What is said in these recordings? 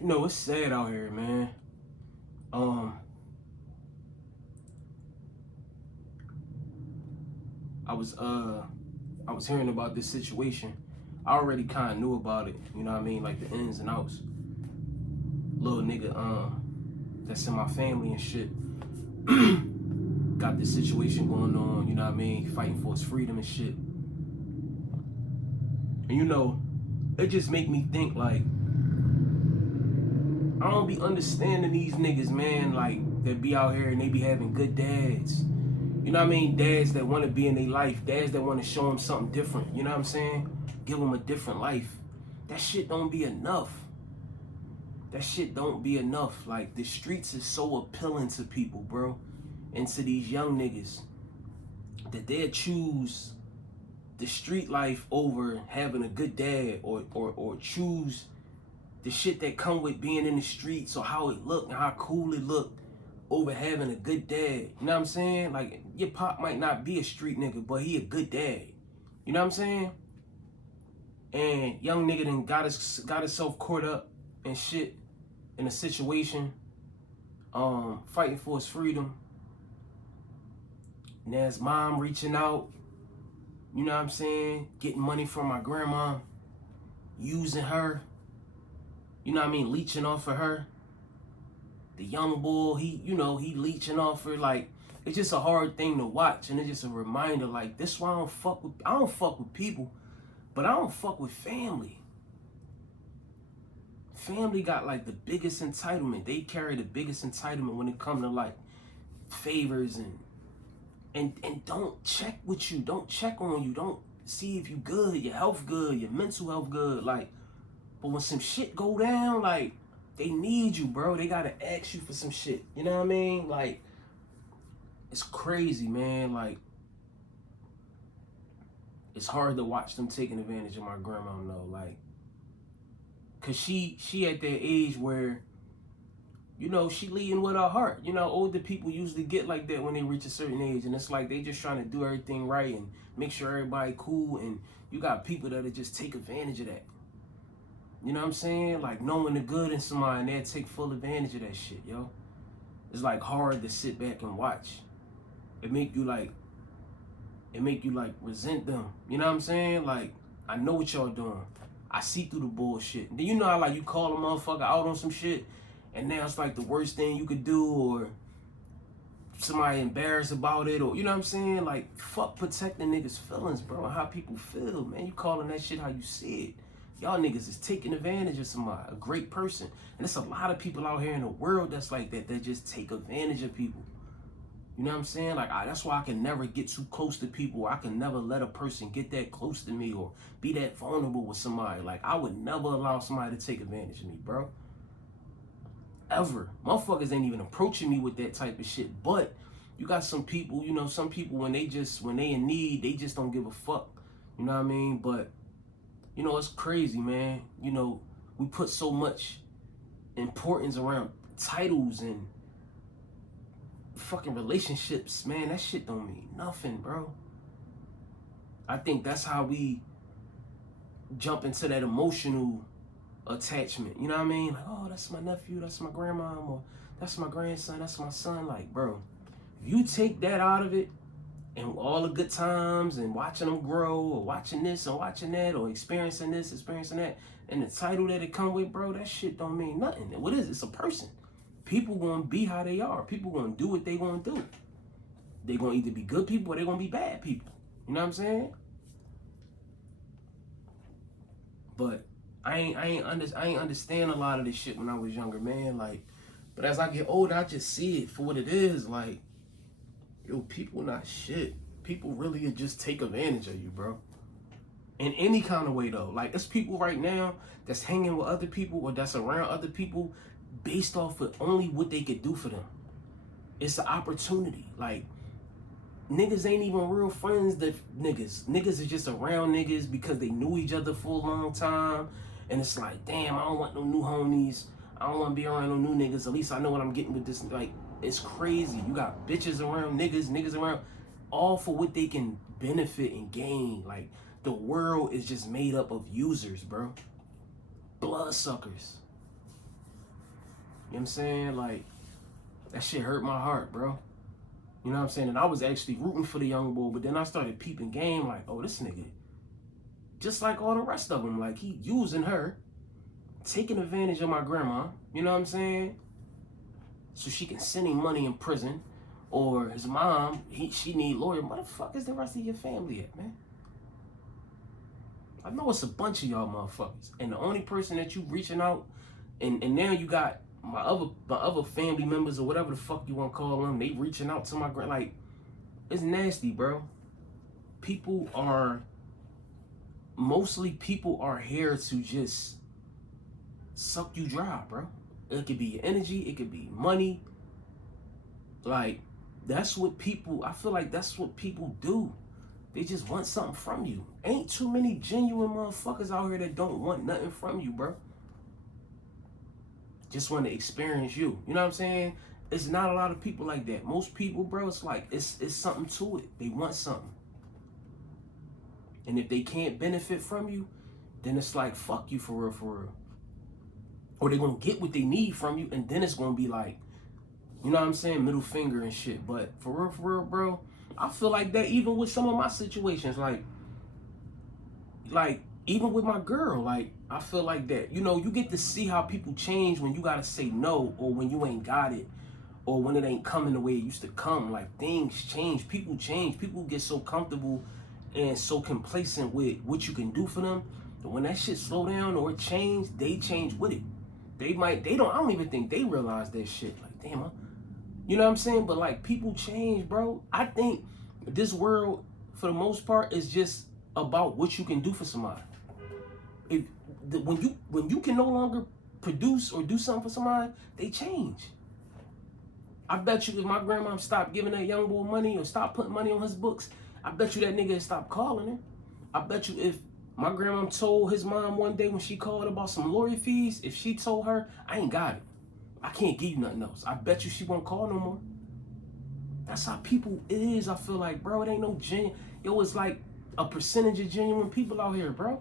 You know, it's sad out here, man. Um, I was uh I was hearing about this situation. I already kinda knew about it, you know what I mean? Like the ins and outs. Little nigga, that's in my family and shit. Got this situation going on, you know what I mean, fighting for his freedom and shit. And you know, it just make me think like I don't be understanding these niggas, man, like that be out here and they be having good dads. You know what I mean? Dads that want to be in their life. Dads that want to show them something different. You know what I'm saying? Give them a different life. That shit don't be enough. That shit don't be enough. Like, the streets is so appealing to people, bro. And to these young niggas. That they'll choose the street life over having a good dad. Or choose the shit that come with being in the streets. Or how it look and how cool it look. Over having a good dad. You know what I'm saying? Like, your pop might not be a street nigga, but he a good dad. You know what I'm saying? And young nigga done got himself caught up and shit in a situation, fighting for his freedom. And his mom reaching out, you know what I'm saying? Getting money from my grandma, using her, you know what I mean? Leeching off of her. The young boy, he leeching off her. Like, it's just a hard thing to watch, and it's just a reminder. Like, this is why I don't fuck with people, but I don't fuck with family. Family got like the biggest entitlement. They carry the biggest entitlement when it comes to like favors and don't check with you, don't check on you, don't see if you good, your health good, your mental health good. Like, but when some shit go down, like, they need you, bro. They gotta ask you for some shit. You know what I mean? Like, it's crazy, man. Like, it's hard to watch them taking advantage of my grandma, though. Like, cause she at that age where, you know, she leading with her heart. You know, older people usually get like that when they reach a certain age, and it's like they just trying to do everything right and make sure everybody cool. And you got people that'll just take advantage of that. You know what I'm saying? Like, knowing the good in somebody, and they'll take full advantage of that shit, yo. It's like hard to sit back and watch. It make you like resent them. You know what I'm saying? Like, I know what y'all doing. I see through the bullshit. Then you know how like you call a motherfucker out on some shit, and now it's like the worst thing you could do, or somebody embarrassed about it, or you know what I'm saying? Like, fuck protecting niggas' feelings, bro, and how people feel, man. You calling that shit how you see it. Y'all niggas is taking advantage of somebody, a great person. And there's a lot of people out here in the world that's like that, that just take advantage of people. You know what I'm saying? Like, that's why I can never get too close to people. I can never let a person get that close to me or be that vulnerable with somebody. Like, I would never allow somebody to take advantage of me, bro. Ever. Motherfuckers ain't even approaching me with that type of shit. But you got some people, you know, some people when they in need, they just don't give a fuck. You know what I mean? But you know, it's crazy, man. You know, we put so much importance around titles and fucking relationships, man. That shit don't mean nothing, bro. I think that's how we jump into that emotional attachment. You know what I mean? Like, oh, that's my nephew, that's my grandmom, or that's my grandson, that's my son. Like, bro, if you take that out of it, and all the good times and watching them grow, or watching this and watching that, or experiencing this, experiencing that, and the title that it come with, bro, that shit don't mean nothing. What is it? It's a person. People gonna be how they are. People gonna do what they gonna do. They gonna either be good people or they gonna be bad people. You know what I'm saying? But I ain't understand a lot of this shit when I was younger, man. Like, but as I get older, I just see it for what it is. Like, yo, people not shit. People really just take advantage of you, bro. In any kind of way, though. Like, there's people right now that's hanging with other people or that's around other people based off of only what they could do for them. It's an opportunity. Like, niggas ain't even real friends that niggas. Niggas is just around niggas because they knew each other for a long time. And it's like, damn, I don't want no new homies. I don't want to be around no new niggas. At least I know what I'm getting with this. Like, it's crazy. You got bitches around niggas around, all for what they can benefit and gain. Like, the world is just made up of users, bro. Blood suckers. what I'm saying? Like, that shit hurt my heart, bro. You know what I'm saying? And I was actually rooting for the young boy, but then I started peeping game like, oh, this nigga, just like all the rest of them, like he using her, taking advantage of my grandma, you know what I'm saying? So she can send him money in prison. Or his mom, she need lawyer. What the fuck is the rest of your family at, man? I know it's a bunch of y'all motherfuckers. And the only person that you reaching out, and now you got my other family members or whatever the fuck you want to call them, they reaching out to my grand, like, it's nasty, bro. Mostly people are here to just suck you dry, bro. It could be your energy, it could be money. Like, that's what people, I feel like that's what people do. They just want something from you. Ain't too many genuine motherfuckers out here that don't want nothing from you, bro. Just want to experience you. You know what I'm saying? It's not a lot of people like that. Most people, bro, it's like, it's something to it. They want something. And if they can't benefit from you, then it's like, fuck you for real, for real. Or they're going to get what they need from you, and then it's going to be like, you know what I'm saying? Middle finger and shit. But for real, bro, I feel like that even with some of my situations. Like even with my girl, like, I feel like that. You know, you get to see how people change when you got to say no, or when you ain't got it, or when it ain't coming the way it used to come. Like, things change. People change. People get so comfortable and so complacent with what you can do for them. But when that shit slow down or it change, they change with it. I don't even think they realize that shit. Like, damn, you know what I'm saying? But like, people change, bro. I think this world, for the most part, is just about what you can do for somebody. When you can no longer produce or do something for somebody, they change. I bet you if my grandma stopped giving that young boy money or stopped putting money on his books, I bet you that nigga had stopped calling her. I bet you if my grandma told his mom one day when she called about some lawyer fees, if she told her, I ain't got it, I can't give you nothing else, I bet you she won't call no more. That's how people is, I feel like, bro. It ain't no genuine. It was like a percentage of genuine people out here, bro.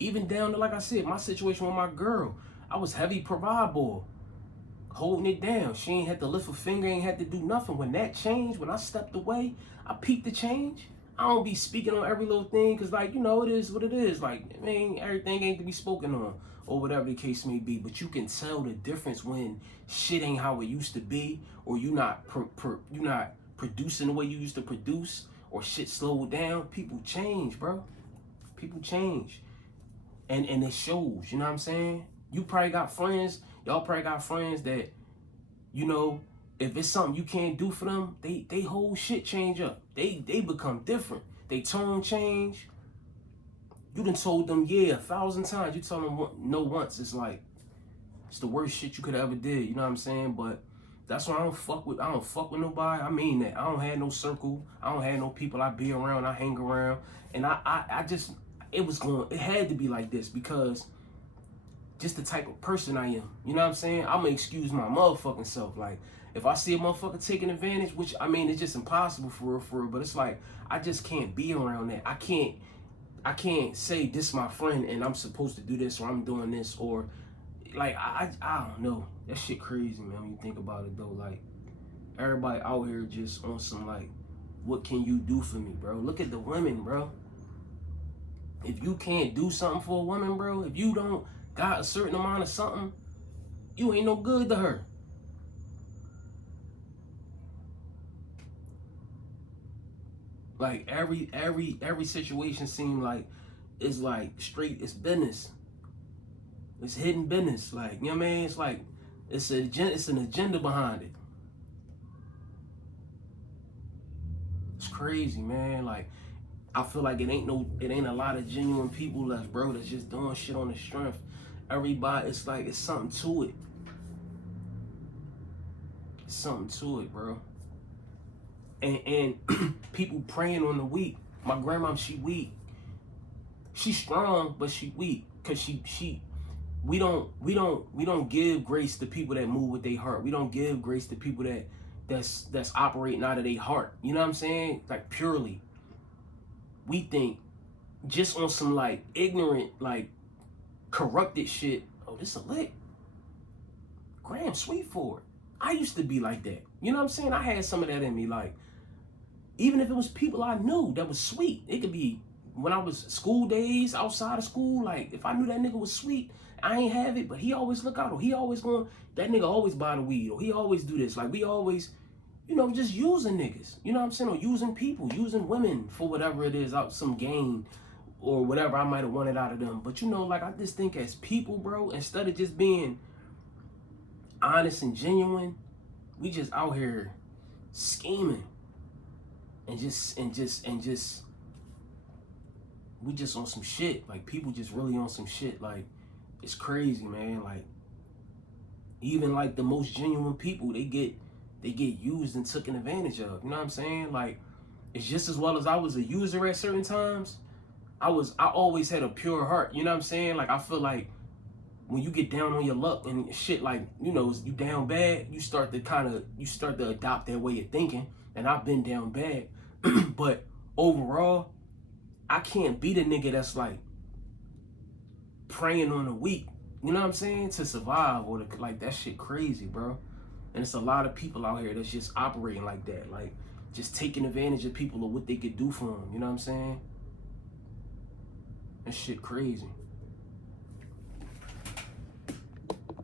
Even down to, like I said, my situation with my girl. I was heavy provide boy, holding it down. She ain't had to lift a finger, ain't had to do nothing. When that changed, when I stepped away, I peeped the change. I don't be speaking on every little thing, because, like, you know, it is what it is. Like, I mean, everything ain't to be spoken on, or whatever the case may be. But you can tell the difference when shit ain't how it used to be, or you not producing the way you used to produce, or shit slowed down. People change, bro. People change. And it shows, you know what I'm saying? You probably got friends, y'all probably got friends that, you know, if it's something you can't do for them, they whole shit change up. They become different. They tone change. You done told them yeah 1,000 times. You tell them no once. It's like, it's the worst shit you could ever did. You know what I'm saying? But that's why I don't fuck with nobody. I mean that. I don't have no circle. I don't have no people I be around. I hang around. And I just, it had to be like this, because just the type of person I am. You know what I'm saying? I'm gonna excuse my motherfucking self. Like, if I see a motherfucker taking advantage, which, I mean, it's just impossible for real, but it's like, I just can't be around that. I can't say this my friend and I'm supposed to do this, or I'm doing this, or like, I don't know. That shit crazy, man, when you think about it, though. Like, everybody out here just on some, like, what can you do for me, bro? Look at the women, bro. If you can't do something for a woman, bro, if you don't got a certain amount of something, you ain't no good to her. Like, every situation seem like it's like straight, it's business. It's hidden business. Like, you know what I mean? It's like, it's an agenda behind it. It's crazy, man. Like, I feel like it ain't a lot of genuine people left, bro, that's just doing shit on the strength. Everybody, it's like, it's something to it. It's something to it, bro. And people praying on the weak. My grandma, she weak. She's strong, but she weak. Cause we don't give grace to people that move with their heart. We don't give grace to people that's operating out of their heart. You know what I'm saying? Like, purely. We think just on some, like, ignorant, like, corrupted shit. Oh, this a lick. Graham sweet for it. I used to be like that. You know what I'm saying? I had some of that in me. Like, even if it was people I knew that was sweet, it could be when I was school days, outside of school. Like, if I knew that nigga was sweet, I ain't have it, but he always look out, or he always going, that nigga always buy the weed, or he always do this. Like, we always, you know, just using niggas. You know what I'm saying? Or using people, using women for whatever it is, out some gain or whatever I might have wanted out of them. But, you know, like, I just think as people, bro, instead of just being honest and genuine, we just out here scheming and just we just on some shit. Like, people just really on some shit. Like, it's crazy, man. Like, even like the most genuine people, they get used and taken advantage of. You know what I'm saying? Like, it's just as well as I was a user at certain times, I always had a pure heart. You know what I'm saying? Like, I feel like when you get down on your luck and shit, like, you know, you down bad, you start to adopt that way of thinking. And I've been down bad. But overall, I can't be the nigga that's like preying on the weak. You know what I'm saying? To survive, or to, like, that shit crazy, bro. And it's a lot of people out here that's just operating like that. Like, just taking advantage of people or what they could do for them. You know what I'm saying? That shit crazy.